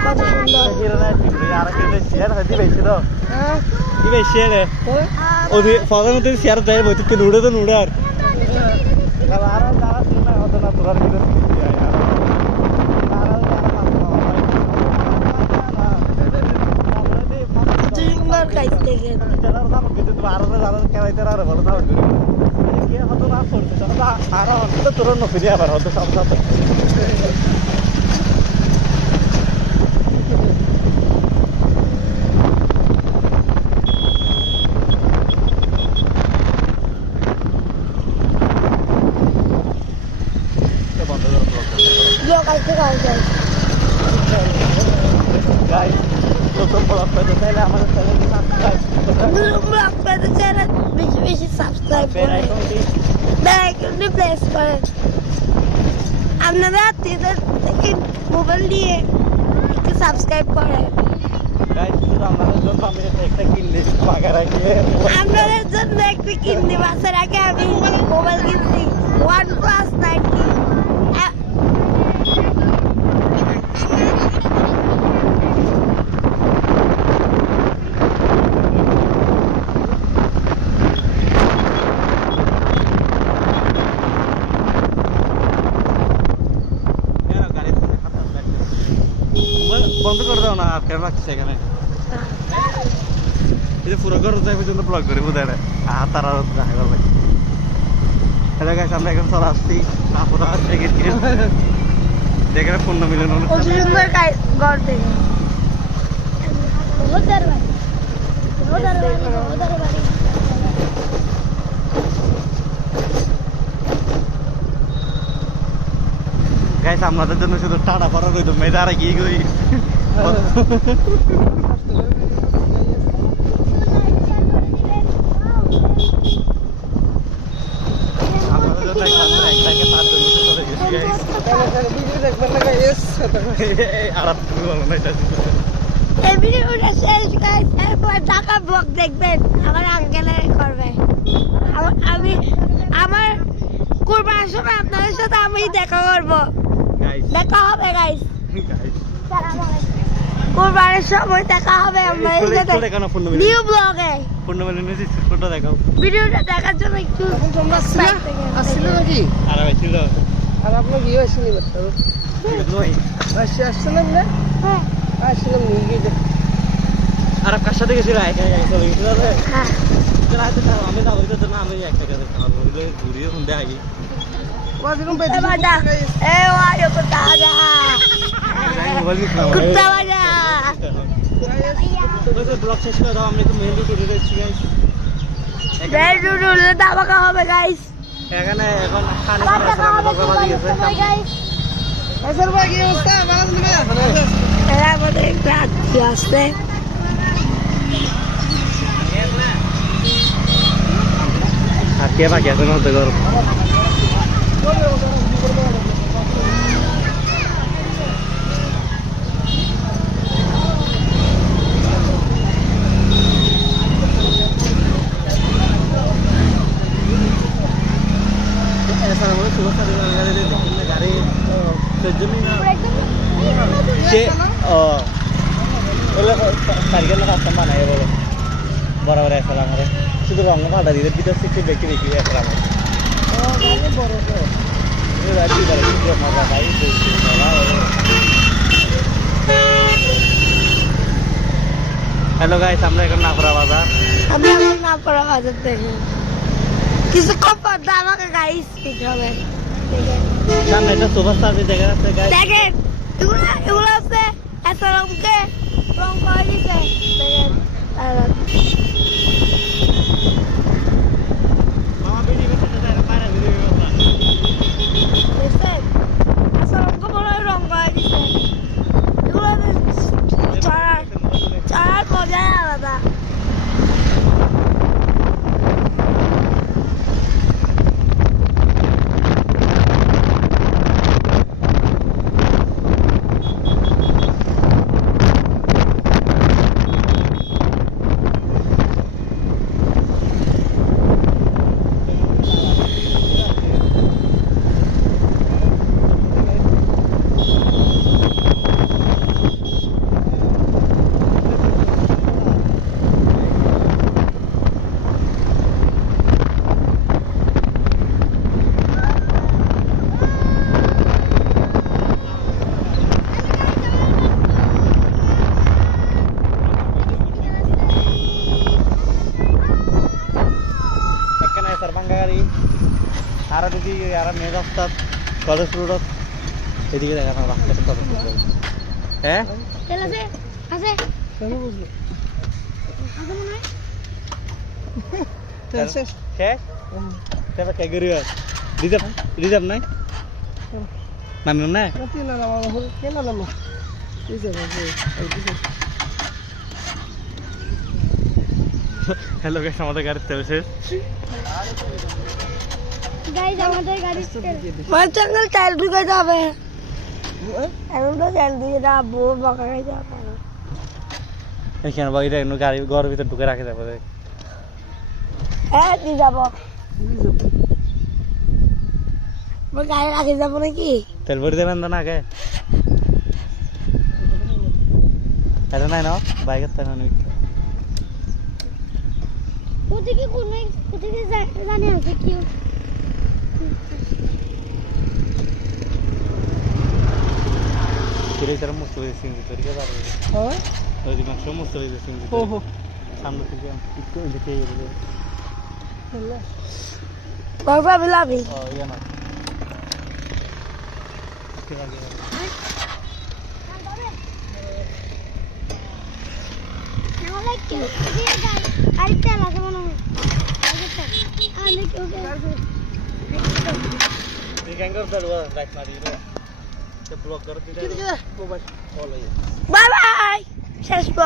Father share দেয় বলছি নুড়ে তো নুড়ে আর তিনবার কাইতে গেল भारत जाणार करायचं राहणार मला जाऊन घरी होतो ना सोडतो समजा आरा होतो तुरंत नोकरी आला होतो समजा ব্লগ পেতে চাইলে আমাদের চ্যানেলটি সাবস্ক্রাইব ব্লগ পেতে চাইলে বেশি বেশি সাবস্ক্রাইব বেল করেন আইকন বেলাইকনটি প্রেস করেন আপনারা আত্মীয়দের থেকে মোবাইল দিয়ে একটু সাবস্ক্রাইব করেন আপনাদের জন্য একটু কিনতে মাসের আগে আমি মোবাইল কিনছি। ওয়ান প্লাস নাইনটি বন্ধ করে দাও না আর কেন রাখছে এখানে। এই যে পুরো ঘর যাই পর্যন্ত ব্লক করে বুঝায় আর তারা দেখা গেল হ্যালো গাইস আমরা এখন চলে আসছি আপুরা টিকিট কিনে যেখানে পূর্ণ মিলন অনুষ্ঠান সুন্দর ঘর থেকে। গাইস আমাদের জন্য শুধু টাটা পড়া রইতো আর কি করি? আমার আমি আমার আপনাদের সাথে আমি দেখা করব। দেখা হবে গাইস কুরবানির সময় দেখা হবে মিলন নিউ ব্লগে দেখাও। ভিডিওটা দেখার জন্য একটু subscribe আসছিল নাকি? আর ভাই ছিল। আর আপনার বিয়ে আসছে আসছিলাম না হ্যাঁ। আসছিলাম আর কার সাথে গেছিল? হ্যাঁ। আমি যাব না আমি একটা কাছে ঘুরিয়ে শুনতে আগে এ বাজা এ ওয়াyo কুত্তা বাজা কুত্তা বাজা ব্লগ শেষ করে দাও আমি একটু মেহেন্দি করে দিচ্ছি গাইস বেডরুল দাবাকা হবে গাইস এখানে এখন খান গাইস ভাই কি অবস্থা এরা আমাদের একটা আত্মীয় আসছে আর কে বাকি আছে না তো ঘর বরাবর আমার শুধু রঙ দিলে ভিতর থেকে বেশি বেশি আসলে আমার হ্যালো গাইস আমরা এখন নাফরা বাজার। আমি এখন না পড়া বাজার থেকে কিছুক্ষণ পর দাবাকা গাইস পিট হবে। সামনে একটা সুপার সার্ভিস দেখা যাচ্ছে গাইস দেখেন এগুলো এগুলো আছে এত রঙকে রং করে দিছে দেখেন আর মামা বিনি করতে যায় পারে ভিডিও দেখছেন এত রঙকে বলে রং করে দিছে এগুলো চড়ার চড়ার মজাই আলাদা আর দেখি আর মেন রাস্তাত কলেজ রোডত এদিকে দেখা না রাস্তাটা কত হ্যাঁ? আছে? আছে? কেন বুঝলি আছে মনে হয়? শেষ। শেষ? তারপর কে করি রিজার্ভ রিজার্ভ নাই? নামিলাম না না নামা হল না নামা এই যে হ্যালো গ্যাস আমাদের গাড়ির তেল শেষ। গাইজ আমাদের গাড়ি মাঝখানে তেল ঢুকাইতে হবে এখন তো তেল দিয়ে বউ বকা খাইতে হবে এখানে বাড়িটা এমনি গাড়ি ঘরের ভিতরে ঢুকে রাখে যাবে। হ্যাঁ দিয়ে যাব গাড়ি রাখি যাব নাকি? তেল ভরে দেবেন তো না আগে? এটা নাই না? বাইকের তেল নাই। ওদিকে কোন ওদিকে জানি আছে কি ফিরে তারা মুস্ত হয়েছে সিঙ্গি তৈরি করে পারবে হ্যাঁ অধিকাংশ মুস্ত হয়েছে সিঙ্গি হো হো সামনে থেকে একটু এদিকে এদিকে বাবা বিলাবি ও ইয়ে না ঠিক আছে আরেকটা লাগে মনে হয় এই গ্যাঙ্গার দলবা রাইট মারি রে তে ব্লক করে দিলে মোবাইল বলে বাই বাই শেষ ব্লগ